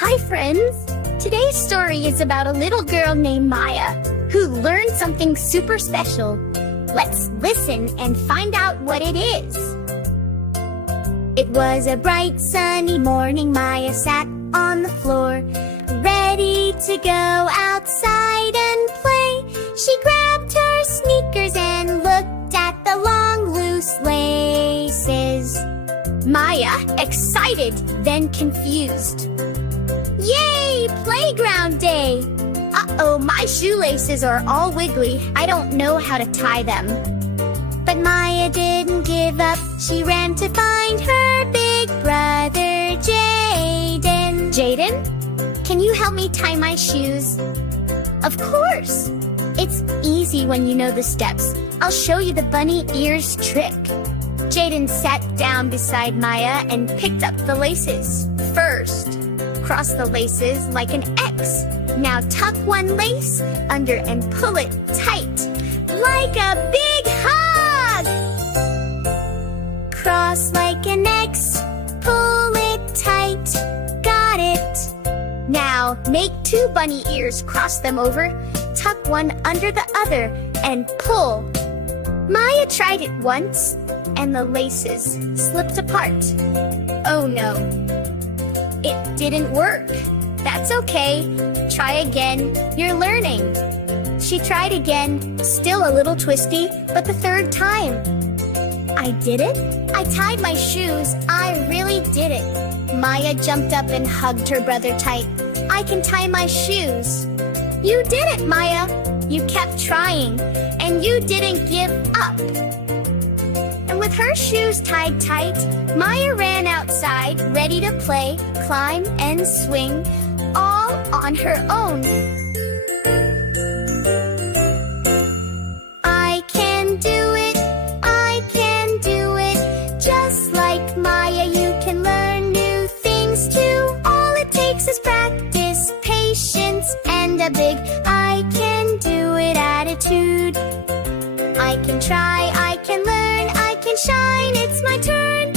Hi friends! Today's story is about a little girl named Maya who learned something super special. Let's listen and find out what it is. It was a bright sunny morning. Maya sat on the floor, ready to go outside and play. She grabbed her sneakers and looked at the long loose laces. Maya, excited, then confused. Yay! Playground day! Uh-oh, my shoelaces are all wiggly. I don't know how to tie them. But Maya didn't give up. She ran to find her big brother, Jaden. Jaden, can you help me tie my shoes? Of course! It's easy when you know the steps. I'll show you the bunny ears trick. Jaden sat down beside Maya and picked up the laces. First, cross the laces like an X. Now tuck one lace under and pull it tight, like a big hug! Cross like an X, pull it tight, got it! Now make two bunny ears, cross them over, tuck one under the other, and pull. Maya tried it once, and the laces slipped apart. Oh no, it didn't work. That's okay. Try again. You're learning. She tried again, still a little twisty, but the third time. I did it? I tied my shoes. I really did it. Maya jumped up and hugged her brother tight. I can tie my shoes. You did it, Maya. You kept trying, and you didn't give up. And with her shoes tied tight, Maya ran outside, ready to play, climb, and swing, all on her own. I can do it, just like Maya. You can learn new things too. All it takes is practice, patience, and a big I can do it attitude. I can try, I can learn, I can shine, it's my turn.